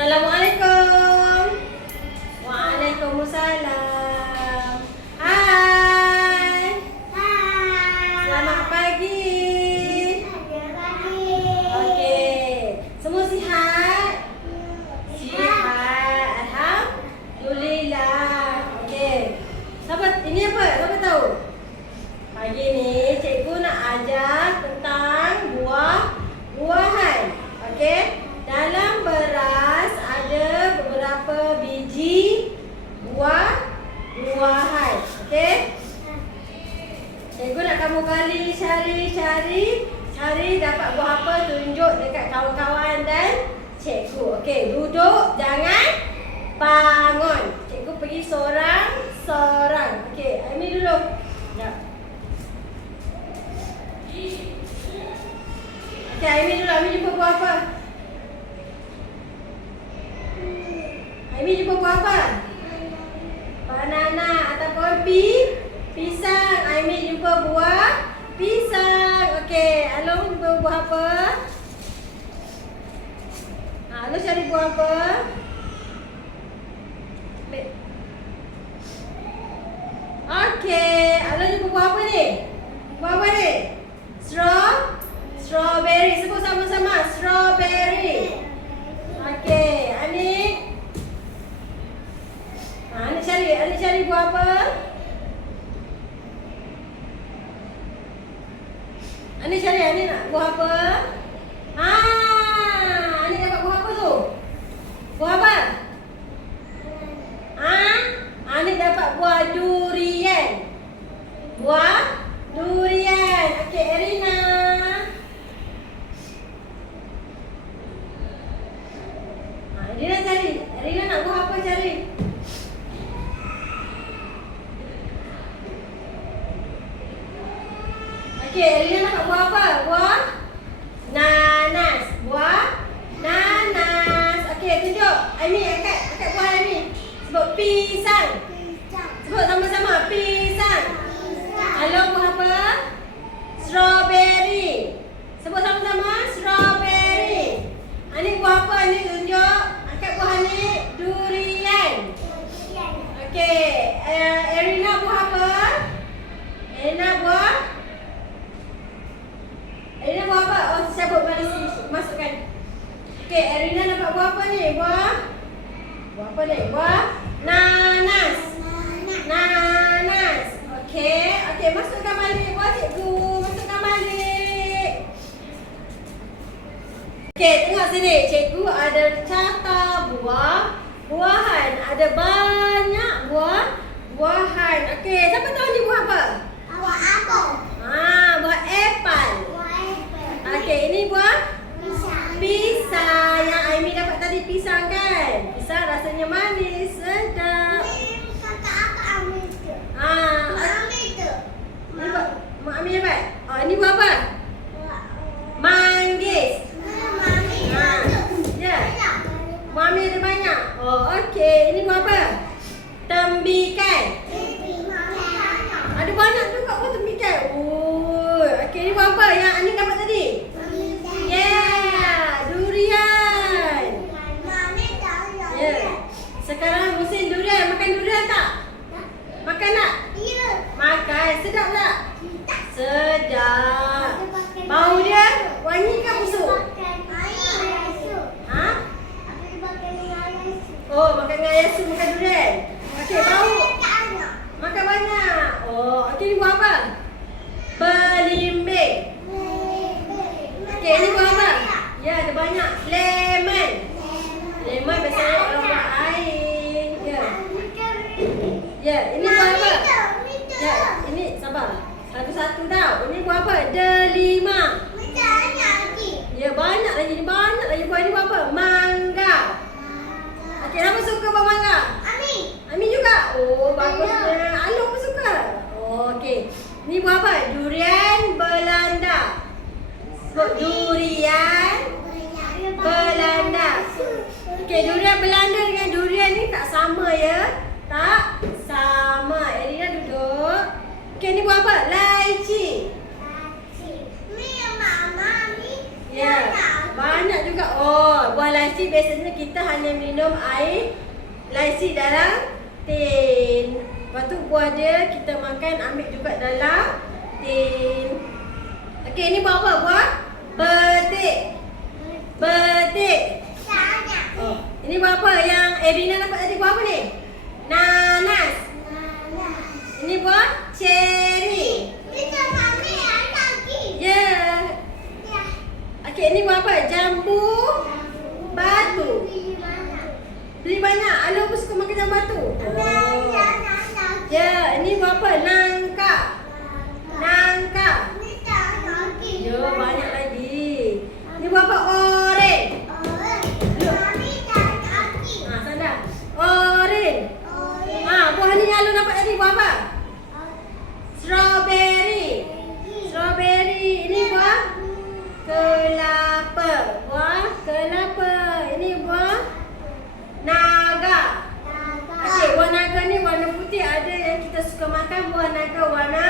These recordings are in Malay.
Assalamualaikum. Waalaikumsalam. Hai. Selamat pagi. Okey. Semua sihat? Sihat. Alhamdulillah. Okey. Ini apa? Siapa tahu? Pagi ni cikgu nak ajar tentang buah-buahan. Okey. Dalam beras ada beberapa biji buah-buahan. Okey? Cikgu nak kamu kali cari dapat buah apa, tunjuk dekat kawan-kawan dan cikgu. Okey, duduk, jangan bangun. Cikgu pergi sorang-sorang. Okey, Aimi dulu. Sekejap. Okey, Aimi dulu. Aimi jumpa buah apa? Aimi jumpa buah apa? Banana ataupun pisang. Aimi jumpa buah pisang. Okey, Along jumpa buah apa? Along cari buah apa? Okey, Along jumpa buah apa ni? Buah apa ni? Strawberry. Sebut sama-sama. Strawberry. Okey, Anik. Anik cari buah apa? Anik nak buah apa? Anik dapat buah apa tu? Buah apa? Anik dapat buah durian. Buah durian. Okey, Erina. Erina nak buah apa cari? Okey, Erina dapat buah apa? Buah nanas. Buah nanas. Okey, tunjuk. Aimi angkat buah Aimi. Sebut pisang. Sebut sama-sama. Pisang. Halo, buah apa? Strawberry. Sebut sama-sama. Strawberry. Anik buah apa? Anik tunjuk. Angkat buah Anik. Durian. Okey, Erina buah apa? Erina buah apa? Oh, cabut pada sini. Masukkan. Okey, Erina dapat buah apa ni? Buah apa ni? Buah nanas. Nanas. Okey, masukkan balik buah cikgu. Masukkan balik. Okey, tengok sini. Cikgu ada catat buahan. Ada banyak buahan. Okey, siapa tahu ni buah apa? Buah apel. Buah apple. Okey, ini buah pisang. Yang Aimi dapat tadi pisang kan? Pisang rasanya manis, sedap. Ini kata apa Ami tu? Ami tu. Ini buat Mak Ami dapat? Ini buah apa? Manggis. Mami Ya. Mami ada banyak. Okey. Ini buah apa? Tembikai. Ada banyak juga buah tembikai. Okey, ini buah apa yang Anik dapat tadi? Durian. Ya. Sekarang musim durian. Makan durian tak? Makan tak? Makan. Sedap tak? Sedap. Bau dia wangi ke busuk? Makan dengan ayam su, makan durian. Okey, bau. Makan banyak. Okey, ni buah apa? Belimbing. Okey, ni buah apa? Ya, ada banyak. Lemon. Lemon biasanya orang buat air. Ya, ini buah apa? Ya, ini sabar. Satu-satu tau. Ini buah apa? Delima. Ya, banyak lagi. Banyak lagi buah. Ini buah apa? Mangga. Okey, siapa suka buah mangga? Ami juga? Bagusnya. Along pun suka? Okey. Ni buah apa? Durian Belanda. Durian Belanda. Okey, durian Belanda dengan durian ni tak sama ya? Tak sama. Erina duduk. Okey, ni buah apa? Lychee. Ni mama ni. Ya. Banyak juga. Oh, buah lassi biasanya kita hanya minum air lassi dalam tin. Lepas tu buah dia kita makan ambil juga dalam tin. Okey, ini buah apa? Buah betik. Betik. Oh, ini buah apa yang Erina dapat tadi? Buah apa ni? Nanas. Ini buah cherry. Ya. Okey, ini buah apa? Jambu batu. Beli banyak. Alu pun suka makan jambu batu. Oh. Ya, ini buah apa? Nangka. Nangka. Ya, banyak lagi. Ini buah apa? Oren. Ha, sana. Oren. Ha, buah ni yang Alu dapat tadi buah apa? Strawberry. Strawberry. Ini buah kelapa. Buah kelapa. Ini buah naga. Okey, buah naga ni warna putih. Ada yang kita suka makan buah naga warna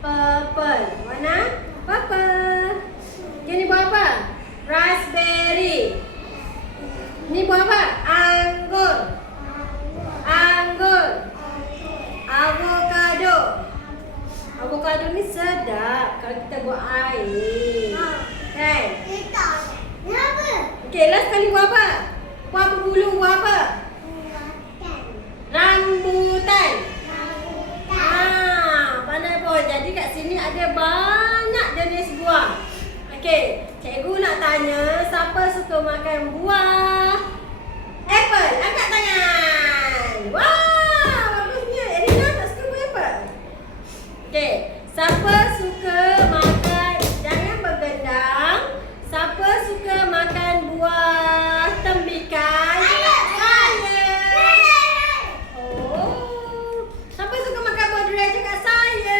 purple. Warna purple. Okay, ni buah apa? Raspberry. Ni buah apa? Anggur. Anggur. Avocado. Avocado ni sedap kalau kita buat air. Kan? Okey, last kali buah apa? Buah berbulu, buah apa? Rambutan. Pandai pun. Jadi kat sini ada banyak jenis buah. Okey, cikgu nak tanya siapa suka makan buah apple? Angkat tangan. Wah, bagusnya. Erina tak suka buah apple? Okey, siapa suka makan, jangan bergendang. Siapa suka makan buah tembikai? Saya. Oh, siapa suka makan buah durian juga? Saya.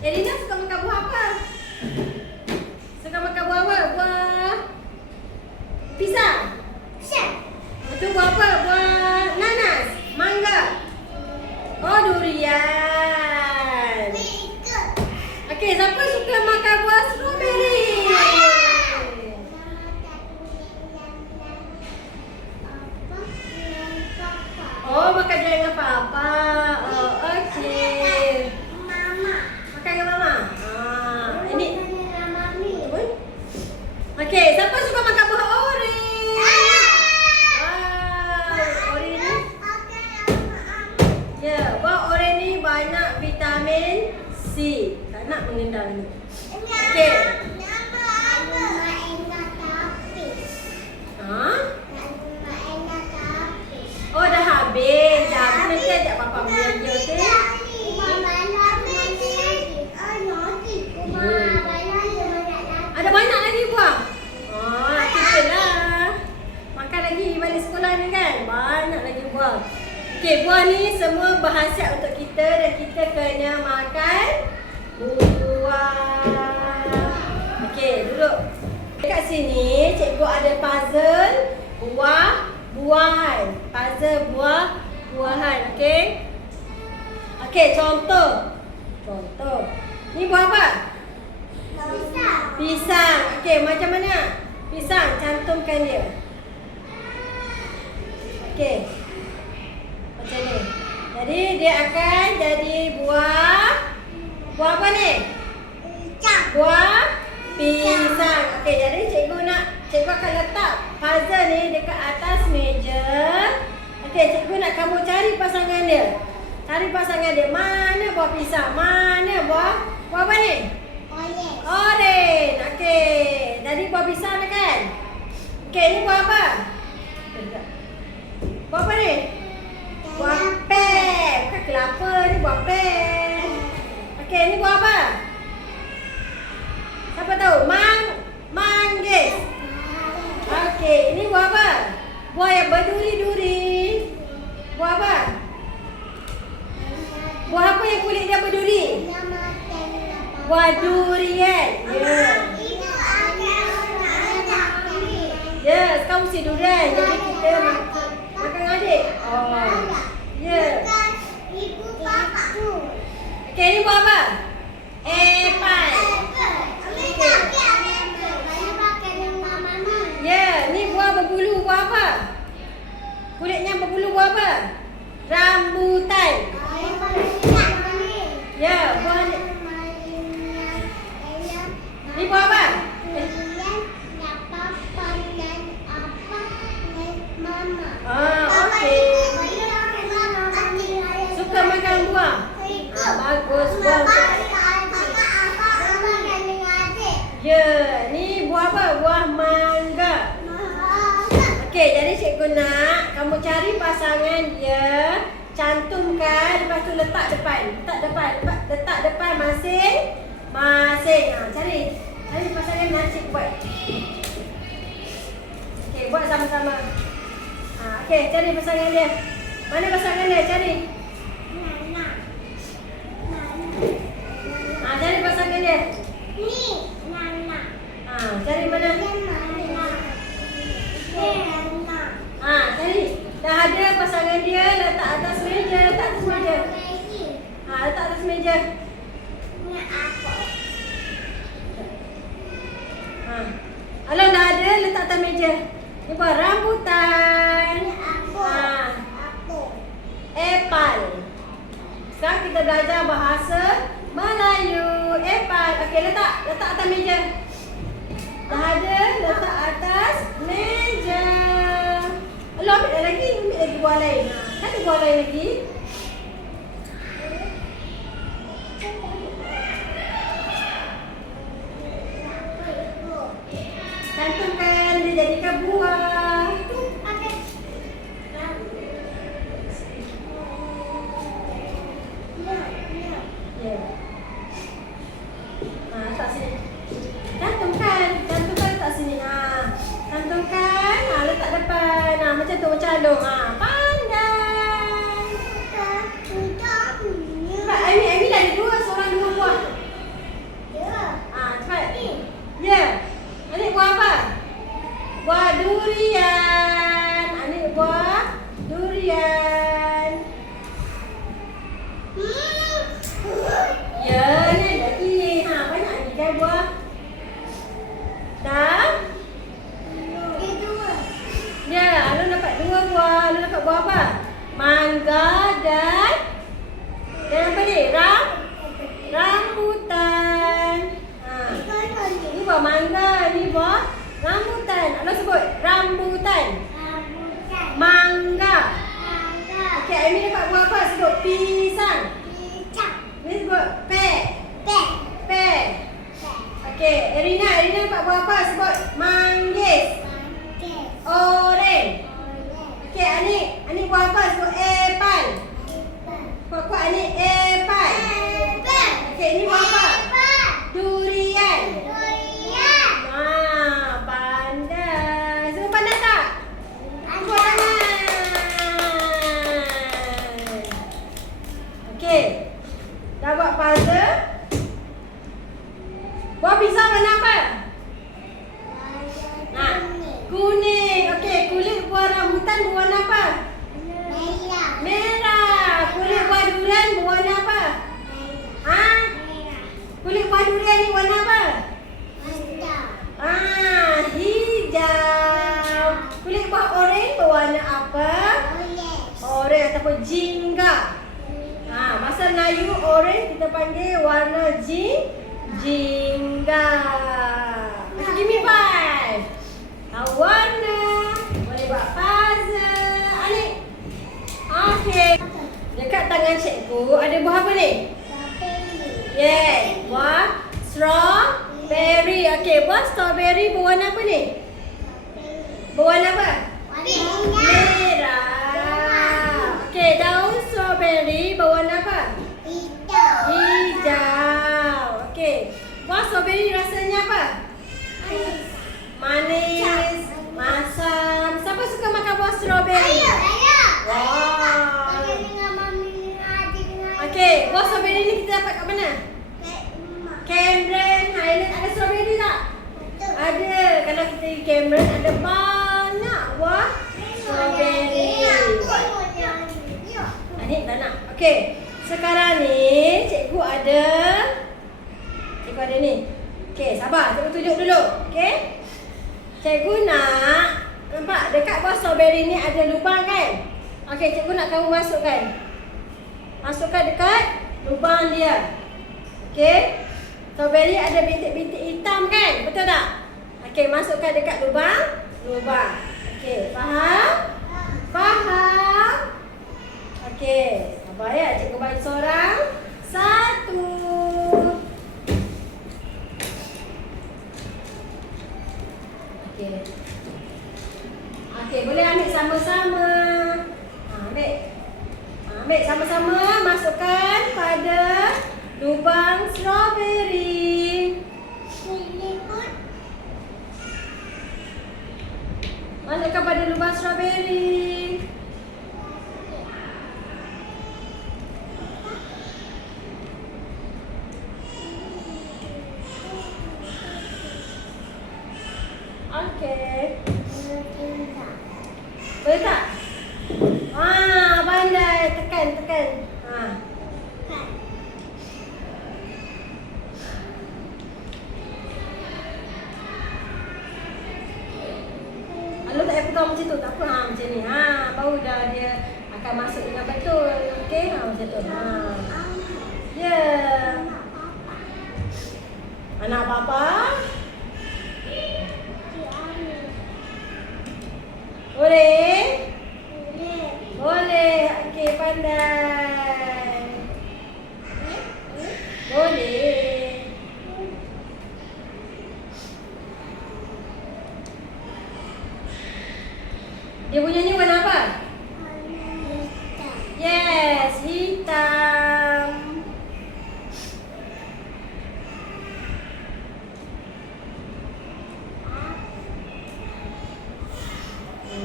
Erina suka makan buah apa? Suka makan buah apa? Buah pisang. Itu buah apa? Buah nanas, mangga. Oh, durian. Okey, siapa suka makan buah strawberry? Oh, makan durian dengan papa. Oh, okey. Makan dengan mama. Ini. Okey, siapa suka makan buah oren? Oren ni. Ya, buah oren ni banyak vitamin C. Tak nak mengendang ni. Okey. Ha? Oh, dah habis. Dah habis nanti ajak papa belanja, okey? Ada banyak lagi buah. Kita lah. Makan lagi balik sekolah ni kan. Banyak lagi buah. Okey, buah ni semua berkhasiat untuk kita dan kita kena makan buah. Okey, duduk. Dekat sini cikgu ada puzzle buah-buahan. Puzzle buah-buahan, okey? Okey, contoh. Ni buah apa? Pisang. Okey, macam mana? Pisang, cantumkan dia. Okey. Macam ni. Jadi dia akan jadi buah apa ni? Buah pisang. Okey, jadi cikgu akan letak puzzle ni dekat atas meja. Okey, cikgu nak kamu cari pasangan dia. Cari pasangan dia. Mana buah pisang? Mana buah apa ni? Oren. Okey. Jadi buah pisang dah kan? Okey, ni buah apa? Buah apa ni? Buah pek. Bukan kelapa ni, buah pek. Okey, ni buah apa? Siapa tahu? Manggis. Okey, ini buah apa? Buah yang berduri-duri. Buah apa? Buah apa yang kulit dia berduri? Buah durian. Ya. Ya, sekarang mesti durian. Jadi kita makan adik. Oh. Ya. Okey, ni buah apa? Apple. Okey. berbulu buah apa? Kulitnya berbulu buah apa? Rambutan. Ya, buah ni. Ni buah apa? Okey. Suka makan buah? Bagus buah. Ya, ni buah apa? Buah mangga. Okey, jadi cikgu nak kamu cari pasangan dia, cantumkan, lepas tu letak depan. Letak depan masing-masing. Cari pasangan nak cikgu buat. Okey, buat sama-sama. Okey, cari pasangan dia. Mana pasangan dia? Cari. Cari pasangan dia. Cari mana? Cari. Dah ada pasangan dia, letak atas meja, letak atas meja. Letak atas meja. Alam dah ada, letak atas meja. Ni buah rambutan. Epal. Sekarang kita belajar bahasa Melayu. Epal. Okey, letak atas meja. Dah ada, letak atas meja. Alah, ambil lagi buah lain. Kan ada buah lain lagi. Cantumkan, dia jadikan buah. Letak sini. Cantumkan letak sini. Cantumkan, letak depan. Macam tu, macam alung. Pandai. Cepat, Amy dah ada seorang dua buah. Cepat. Ya. Anik buah apa? Buah durian. Anik buah durian. Ya, ni lagi. Banyak lagi kan buah. Dah? Ya, Alun dapat 2 buah. Alun dapat buah apa? Mangga dan apa ni? Rambutan. Ni buah mangga, ni buah rambutan. Alun sebut rambutan. Mangga. Okey, Amy dapat buah apa? Sebut pisang. Ni sebut pear. Okey, Erina dapat buah apa? Sebut manggis. Oren. Okey, Anik buah apa? Sebut epal. Kuat-kuat Anik, epal. Okey, ni buah apa? Durian. Pandai. Semua pandai tak? Buat tangan. Okey. Dah buat puzzle. Buah pisang warna apa? Kuning. Okey, kulit buah rambutan berwarna apa? Merah. Kulit buah durian berwarna apa? Kulit buah durian ni warna apa? Hijau. Kulit buah oren berwarna apa? Oren ataupun jingga. Bahasa Melayu oren kita panggil warna jingga. Give me 5. Warna. Boleh buat puzzle. Anik. Okey. Dekat tangan cikgu ada buah apa ni? Yes. Buah strawberry. Okey, buah strawberry berwarna apa ni? Berwarna apa? Merah. Okey, daun strawberry berwarna apa? Hijau. Okey. Buah strawberry rasanya apa? Manis. Masam. Siapa suka makan buah strawberry? Wow. Okey, buah strawberry ni kita dapat kat mana? Cameron Highland. Ada strawberry tak? Ada. Kalau kita pergi Cameron ada banyak buah strawberry. Anik tak nak. Okey. Sekarang ni cikgu ada ni. Okey, sabar. Cikgu tunjuk dulu. Okey. Cikgu nak Nampak? Dekat bawah strawberry ni ada lubang kan? Okey, cikgu nak kamu masukkan. Masukkan dekat lubang dia. Okey. Strawberry ada bintik-bintik hitam kan? Betul tak? Okey, masukkan dekat lubang. Okey, faham? Faham? Okey, sabar ya. Cikgu bagi seorang. 1. Okey. Okey, boleh ambil sama-sama. Ambil sama-sama, masukkan pada lubang strawberry. Masukkan pada lubang strawberry. Okey. Boleh tak? Pandai. Tekan. Kalau tak payah pegang macam tu, tak apa. Macam ni. Baru dah dia akan masuk dengan betul. Okey, macam tu. Ya. Anak Papa? Boleh? Boleh. Okey, pandai. Boleh. Dia punya ni warna apa? Yes, hitam.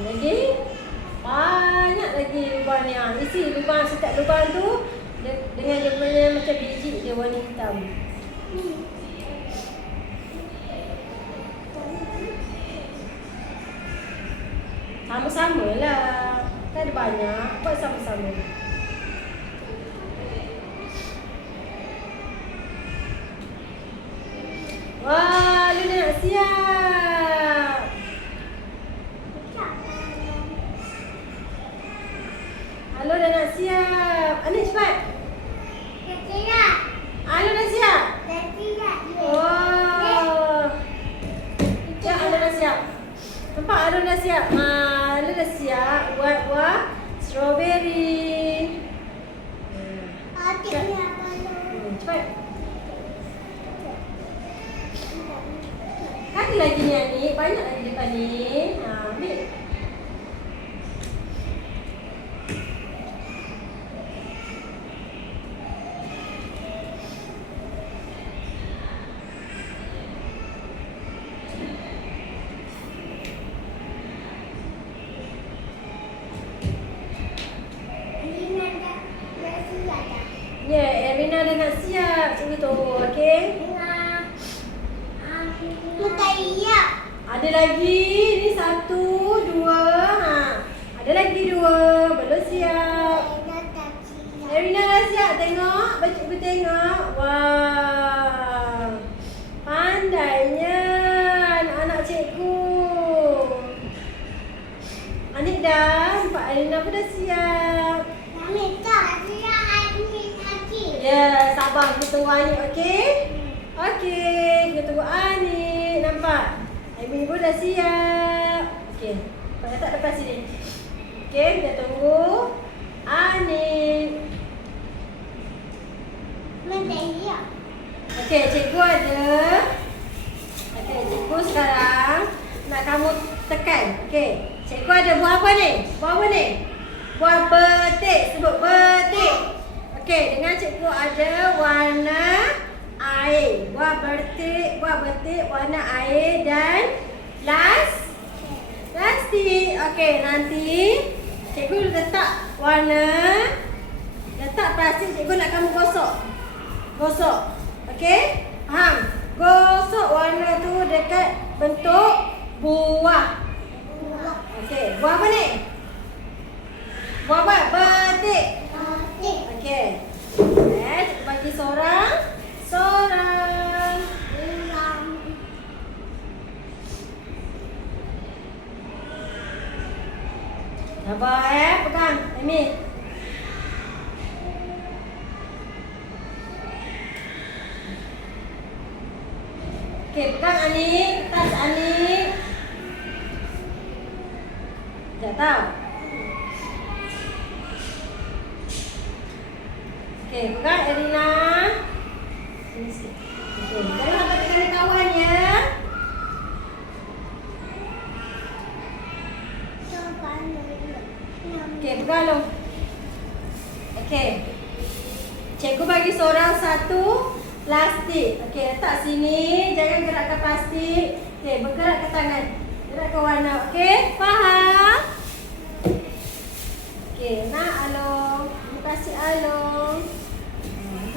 Lagi? Banyak lagi lubang ni. Isi lubang, setiap lubang tu dengan dia punya macam biji dia warna hitam. Sama-sama lah. Kan ada banyak. Buat sama-sama. Wah, Luna nak siap. Halo, dah nak siap. Anik cepat. Halo, dah siap? Oh. Ya, Halo dah siap. Nampak Halo dah siap? Halo dah siap buat buah strawberry. Cepat. Ada lagi ni Anik. Banyak lagi depan ni. Ambil. Ya, Erina dah nak siap. Cikgu tunggu, okey? Ada lagi. Ni 1, 2. Ada lagi 2. Belum siap. Erina dah siap. Tengok. Cikgu tengok. Wah. Pandainya anak-anak cikgu. Anik dah. Nampak Erina pun dah siap. Ya, sabar kita tunggu Anik, okey? Okey, kita tunggu Anik. Nampak? Amy pun dah siap. Okey, Pak letak depan sini. Okey, kita tunggu Anik. Okey, cikgu ada. Okey, cikgu sekarang nak kamu tekan. Okey, cikgu ada buah apa ni? Buah apa ni? Buah betik. Sebut betik. Okey, dengan cikgu ada warna air. Buah betik warna air dan plastik. Okey, nanti cikgu letak plastik, cikgu nak kamu gosok. Okey? Faham? Gosok warna tu dekat bentuk buah. Okey, buah apa ni? Buah apa? Betik. Okey. Cikgu bagi seorang. Sabar pegang. Amy. Okey, pegang Anik. Touch Anik. Tak tahu. Okey, pegang Erina. Okey, jangan sampai kena kawan ya. Okey, pegang lu. Okey. Cikgu bagi seorang satu plastik. Okey, letak sini. Jangan gerakkan plastik. Okey, bergerak ke tangan. Gerak ke warna. Okey, faham? Okey, nak Along. Terima kasih Along.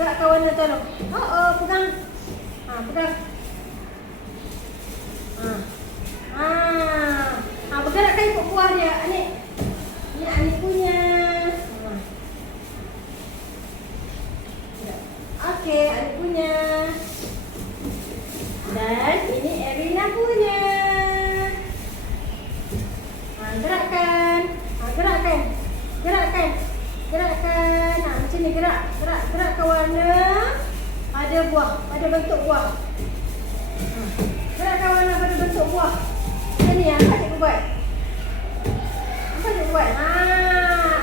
Gerak ke warna tu Along. Oh, pegang. Pegang. Bergerakkan ikut buah dia. Anik. Ini Anik punya. Okey, Anik punya. Dan ini Erina punya. Gerakkan. Gerakkan. Gerakkan. Gerakkan. Macam ni gerak. Gerak ke warna. Pada buah. Pada bentuk buah. Gerakkan warna pada bentuk buah. Macam ni yang cikgu buat. Apa cikgu buat?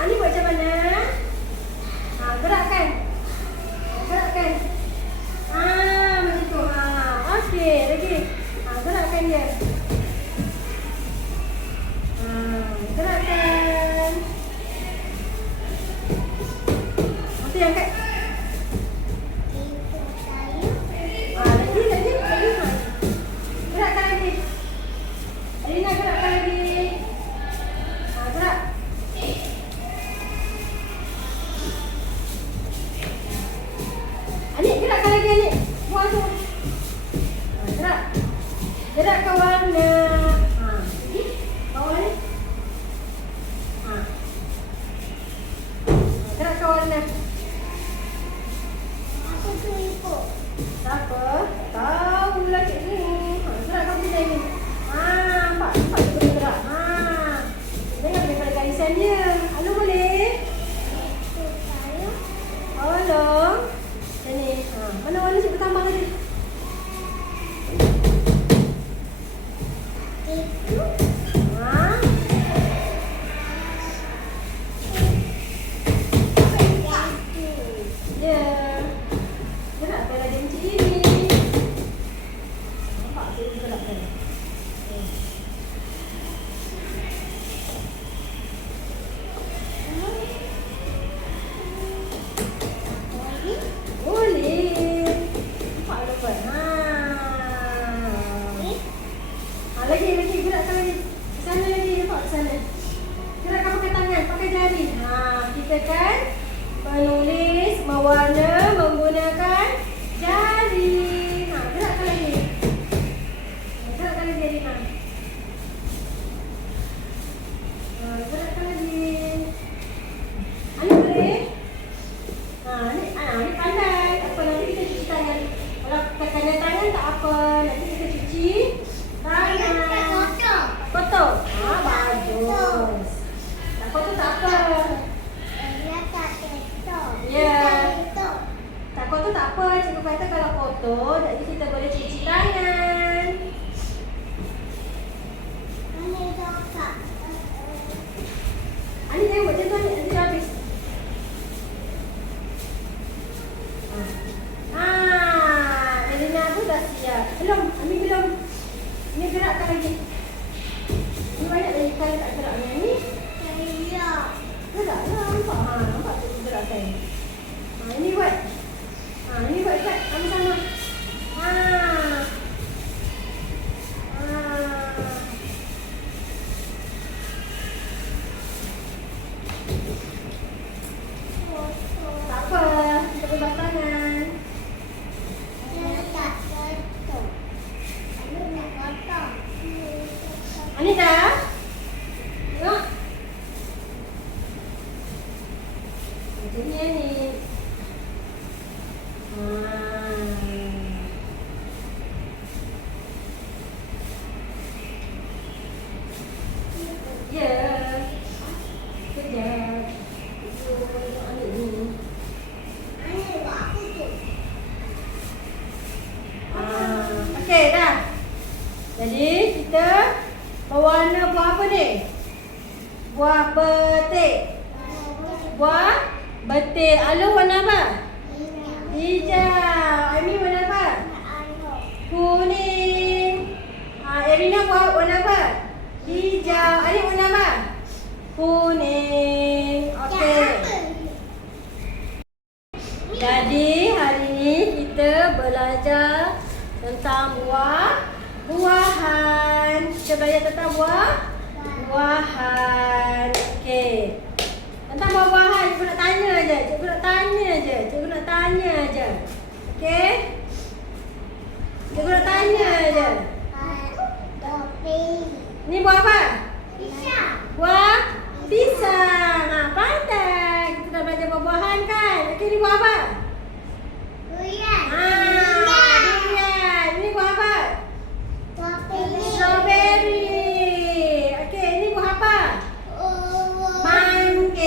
Ani buat macam mana? Gerakkan. Gerakkan. Macam tu. Okey, lagi. Gerakkan dia. Gerakkan. Mesti angkat. Lagi. Gerakkan lagi. Rina gerakkan lagi. Gerak. Anik gerakkan lagi Anik. Buat tu. Gerak. Gerak ke warna. Lagi. Bawah ni. Gerak ke warna. Aku tu ikut. Siapa? Tahu lah cikgu. Gerak kau macam ni. Nampak cikgu boleh gerak. Jangan pergi pada garisan dia. Along boleh? Along. Macam ni. Mana warna cikgu tambah lagi? Itu. Ya. Gerakkan lagi macam ini. Nampak cikgu gerakkan. Boleh. Nampak ada buat. Lagi gerakkan lagi. Ke sana lagi, nampak ke sana. Gerakkan pakai tangan, pakai jari. Kita kan menulis, mewarna menggunakan jari. Gerakkan lagi. Gerakkan lagi Rina. Gerakkan lagi. Ani boleh? Ni pandai. Tak apa, nanti kita cuci tangan. Kalau tekanan tangan tak apa. Nanti kita cuci tangan. Kotor? Bagus. Tak kotor tak apa. Ya. Tak kotor tak apa. Cikgu kata kalau kotor, jadi kita boleh cuci tangan. Ani jangan buat macam tu, nanti dah habis. Elina tu dah siap. Belum, Ami belum. Ini gerakkan lagi. Ini banyak lagi kali tak geraknya ni. Gerak lah, nampak? Nampak tu gerakkan. Ini buat. Ini buat dekat sama-sama. ni? Buah betik. Buah betik. Alur warna apa? Hijau. Aimi warna apa? Kuning. Erina buah warna apa? Hijau. Adik warna apa? Kuning. Okey. Jadi hari ni kita belajar tentang buah-buahan. Kita belajar tentang buah-buahan. Okey. Tentang buah-buahan, cikgu nak tanya je. Cikgu nak tanya je. Okey? Cikgu nak tanya je. Ni buah apa? Buah pisang. Pandai. Kita dah belajar buah-buahan kan? Okey, ni buah apa? Durian. Ini buah apa? Strawberry. Okey, ini buah apa? Manggis.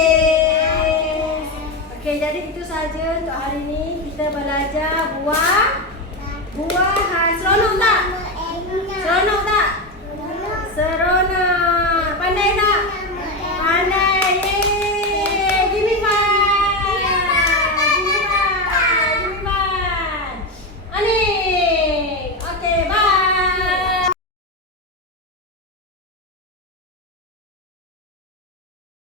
Okey, jadi itu saja untuk hari ini. Kita belajar buah